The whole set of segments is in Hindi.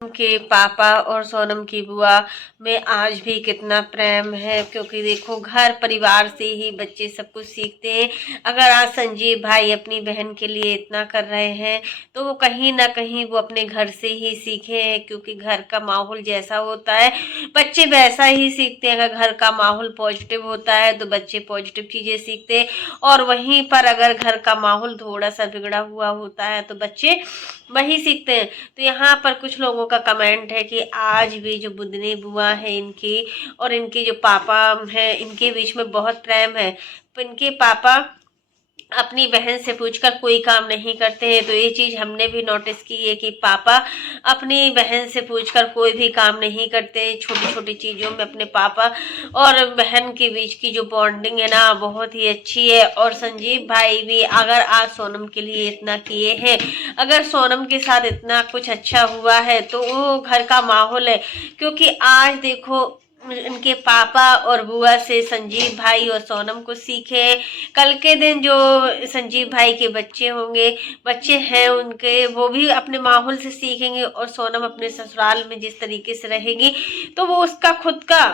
के पापा और सोनम की बुआ में आज भी कितना प्रेम है, क्योंकि देखो घर परिवार से ही बच्चे सब कुछ सीखते हैं। अगर आज संजीव भाई अपनी बहन के लिए इतना कर रहे हैं तो वो कहीं ना कहीं वो अपने घर से ही सीखे हैं, क्योंकि घर का माहौल जैसा होता है बच्चे वैसा ही सीखते हैं। अगर घर का माहौल पॉजिटिव होता है तो बच्चे पॉजिटिव चीजें सीखते हैं, और वहीं पर अगर घर का माहौल थोड़ा सा बिगड़ा हुआ होता है तो बच्चे वही सीखते हैं। तो यहाँ पर कुछ लोगों का कमेंट है कि आज भी जो बुदनी बुआ है इनकी और इनके जो पापा हैं इनके बीच में बहुत प्रेम है। तो इनके पापा अपनी बहन से पूछकर कोई काम नहीं करते हैं। तो ये चीज हमने भी नोटिस की है कि पापा अपनी बहन से पूछकर कोई भी काम नहीं करते। छोटी छोटी चीजों में अपने पापा और बहन के बीच की जो बॉन्डिंग है ना बहुत ही अच्छी है। और संजीव भाई भी अगर आज सोनम के लिए इतना किए हैं, अगर सोनम के साथ इतना कुछ अच्छा हुआ है तो वो घर का माहौल है। क्योंकि आज देखो इनके पापा और बुआ से संजीव भाई और सोनम को सीखे। कल के दिन जो संजीव भाई के बच्चे होंगे, बच्चे हैं उनके, वो भी अपने माहौल से सीखेंगे। और सोनम अपने ससुराल में जिस तरीके से रहेगी तो वो उसका खुद का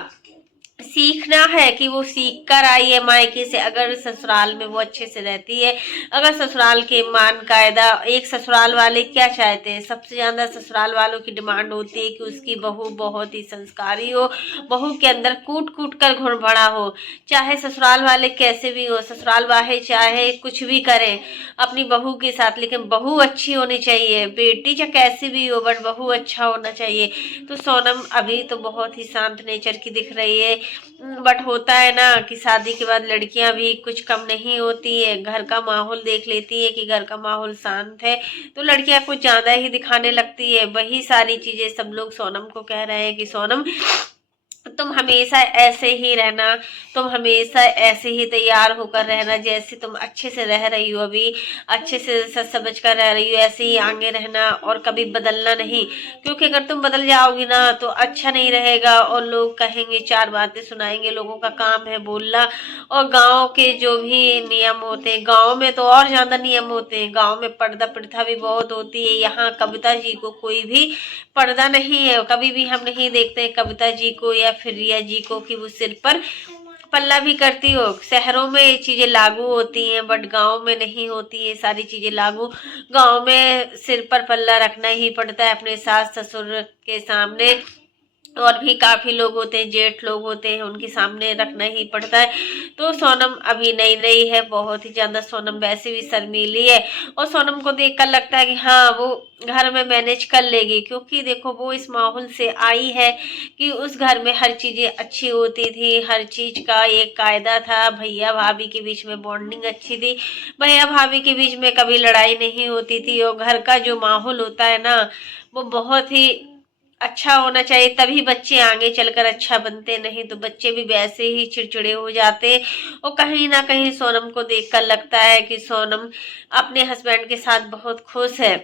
सीखना है कि वो सीख कर आई है मायके से। अगर ससुराल में वो अच्छे से रहती है, अगर ससुराल के मान कायदा, एक ससुराल वाले क्या चाहते हैं, सबसे ज्यादा ससुराल वालों की डिमांड होती है कि उसकी बहू बहुत ही संस्कारी हो, बहू के अंदर कूट कूट कर घुन भरा हो। चाहे ससुराल वाले कैसे भी हो, ससुराल वाले चाहे कुछ भी करें अपनी बहू के साथ, लेकिन बहू अच्छी होनी चाहिए। बेटी चाहे कैसी भी हो बट बहू अच्छा होना चाहिए। तो सोनम अभी तो बहुत ही शांत नेचर की दिख रही है, बट होता है ना कि शादी के बाद लड़कियां भी कुछ कम नहीं होती है। घर का माहौल देख लेती है कि घर का माहौल शांत है तो लड़कियां कुछ ज्यादा ही दिखाने लगती है। वही सारी चीजें सब लोग सोनम को कह रहे हैं कि सोनम तुम हमेशा ऐसे ही रहना, तुम हमेशा ऐसे ही तैयार होकर रहना, जैसे तुम अच्छे से रह रही हो अभी, अच्छे से सच समझ कर रह रही हो ऐसे ही आगे रहना और कभी बदलना नहीं। क्योंकि अगर तुम बदल जाओगी ना तो अच्छा नहीं रहेगा और लोग कहेंगे, चार बातें सुनाएंगे। लोगों का काम है बोलना। और गांव के जो भी नियम होते हैं, गांव में तो और ज्यादा नियम होते हैं, गांव में पर्दा प्रथा भी बहुत होती है। यहाँ कविता जी को कोई भी पर्दा नहीं है, कभी भी हम नहीं देखते कविता जी को या फिर रिया जी को कि वो सिर पर पल्ला भी करती हो। शहरों में ये चीजें लागू होती हैं बट गांव में नहीं होती है सारी चीजें लागू। गांव में सिर पर पल्ला रखना ही पड़ता है अपने सास ससुर के सामने, और भी काफी लोग होते हैं, जेठ लोग होते हैं, उनके सामने रखना ही पड़ता है। तो सोनम अभी नई नई है, बहुत ही ज्यादा सोनम वैसे भी शर्मीली है। और सोनम को देखकर लगता है कि हाँ वो घर में मैनेज कर लेगी, क्योंकि देखो वो इस माहौल से आई है कि उस घर में हर चीजें अच्छी होती थी, हर चीज का एक कायदा था। भैया भाभी के बीच में बॉन्डिंग अच्छी थी, भैया भाभी के बीच में कभी लड़ाई नहीं होती थी। और घर का जो माहौल होता है ना वो बहुत ही अच्छा होना चाहिए, तभी बच्चे आगे चलकर अच्छा बनते, नहीं तो बच्चे भी वैसे ही चिड़चिड़े हो जाते। और कहीं ना कहीं सोनम को देखकर लगता है कि सोनम अपने हस्बैंड के साथ बहुत खुश है।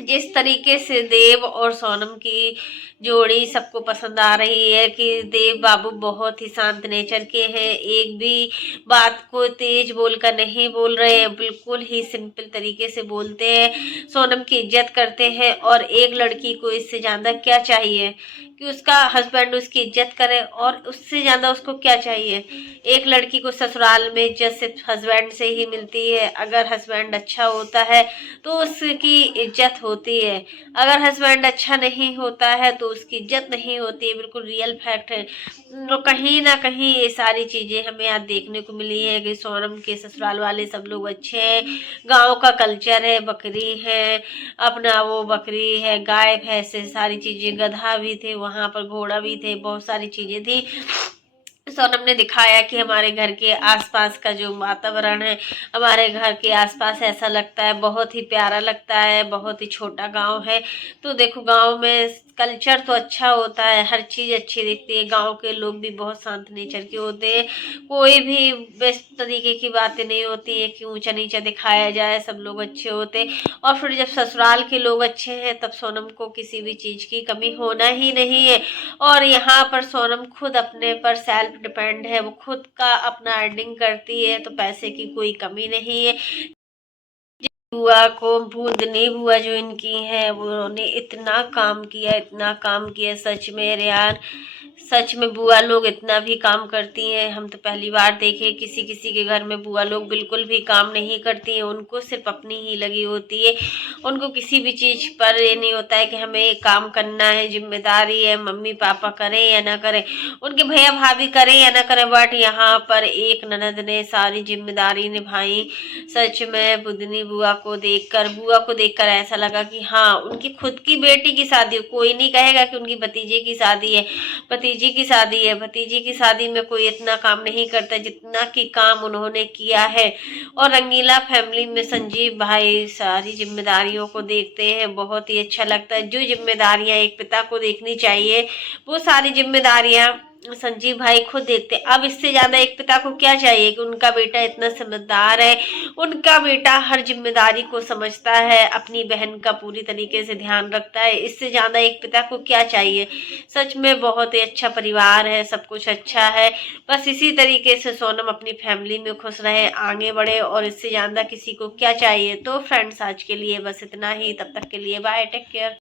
जिस तरीके से देव और सोनम की जोड़ी सबको पसंद आ रही है कि देव बाबू बहुत ही शांत नेचर के हैं, एक भी बात को तेज बोलकर नहीं बोल रहे हैं, बिल्कुल ही सिंपल तरीके से बोलते हैं, सोनम की इज्जत करते हैं। और एक लड़की को इससे ज्यादा क्या चाहिए कि उसका हस्बैंड उसकी इज्जत करे, और उससे ज्यादा उसको क्या चाहिए। एक लड़की को ससुराल में इज्जत सिर्फ हस्बैंड से ही मिलती है। अगर हस्बैंड अच्छा होता है तो उसकी इज्जत होती है, अगर हस्बैंड अच्छा नहीं होता है तो उसकी इज्जत नहीं होती है, बिल्कुल रियल फैक्ट है। तो कहीं ना कहीं ये सारी चीजें हमें आज देखने को मिली है कि सोनम के ससुराल वाले सब लोग अच्छे हैं। गांव का कल्चर है, बकरी है, अपना वो बकरी है, गाय भैंस है, सारी चीजें, गधा भी थे वहां पर, घोड़ा भी थे, बहुत सारी चीजें थी। सोनम ने दिखाया कि हमारे घर के आसपास का जो वातावरण है, हमारे घर के आसपास ऐसा लगता है, बहुत ही प्यारा लगता है, बहुत ही छोटा गांव है। तो देखो गांव में कल्चर तो अच्छा होता है, हर चीज अच्छी दिखती है, गांव के लोग भी बहुत शांत नेचर के होते हैं, कोई भी बेस्ट तरीके की बातें नहीं होती है कि ऊंचा नीचा दिखाया जाए, सब लोग अच्छे होते हैं। और फिर जब ससुराल के लोग अच्छे हैं तब सोनम को किसी भी चीज की कमी होना ही नहीं है। और यहाँ पर सोनम खुद अपने पर सेल्फ डिपेंड है, वो खुद का अपना अर्निंग करती है, तो पैसे की कोई कमी नहीं है। बुआ को, बूंदनी बुआ जो इनकी हैं, वो उन्होंने इतना काम किया सच में यार। सच में बुआ लोग इतना भी काम करती हैं, हम तो पहली बार देखे किसी किसी के घर में बुआ लोग बिल्कुल भी काम नहीं करती हैं। उनको सिर्फ अपनी ही लगी होती है, उनको किसी भी चीज पर ये नहीं होता है कि हमें काम करना है, जिम्मेदारी है, मम्मी पापा करें या ना करें, उनके भैया भाभी करें या ना करें, बट यहाँ पर एक ननद ने सारी जिम्मेदारी निभाई। सच में बुआ को देखकर ऐसा लगा कि हाँ, उनकी खुद की बेटी की शादी हो। कोई नहीं कहेगा कि उनकी भतीजे की शादी है, भतीजी की शादी है। भतीजी की शादी में कोई इतना काम नहीं करता जितना कि काम उन्होंने किया है। और रंगीला फैमिली में संजीव भाई सारी जिम्मेदारियों को देखते हैं, बहुत ही अच्छा लगता है। जो जिम्मेदारियां एक पिता को देखनी चाहिए, वो सारी जिम्मेदारियां संजीव भाई खुद देखते हैं। अब इससे ज्यादा एक पिता को क्या चाहिए कि उनका बेटा इतना समझदार है, उनका बेटा हर जिम्मेदारी को समझता है, अपनी बहन का पूरी तरीके से ध्यान रखता है। इससे ज्यादा एक पिता को क्या चाहिए। सच में बहुत ही अच्छा परिवार है, सब कुछ अच्छा है। बस इसी तरीके से सोनम अपनी फैमिली में खुश रहे, आगे बढ़े, और इससे ज्यादा किसी को क्या चाहिए। तो फ्रेंड्स, आज के लिए बस इतना ही। तब तक के लिए बाय, टेक केयर।